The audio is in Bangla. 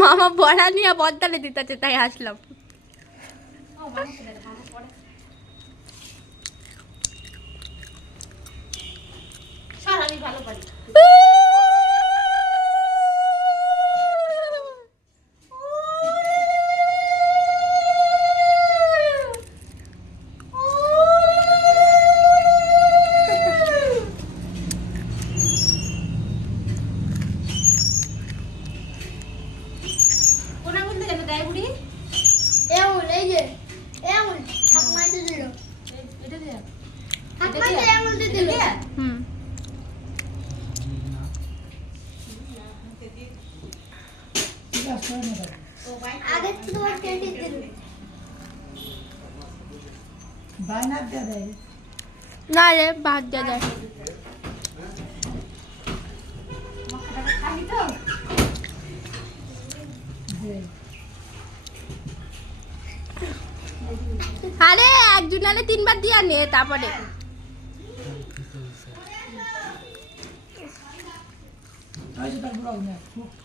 মামা বড়া নিয়ে বদলে দিতেছে তাই আসলাম। আমি ভালো পারি। কোন আঙুল দিয়ে দেয় বুড়ি? এই যে আঙুল ঠাকুমাই দিল। এটা দিয়ে ঠাকুমাই আঙুল দিয়ে দিল। হুম আগে তোমার ক্যান্ডি দিল। বাইনার দিয়ে দেয়। না রে ভাত দিয়ে দেয়। খাবি তো? আরে একজন আলে 3 বার দিয়া নে তারপরে তারপর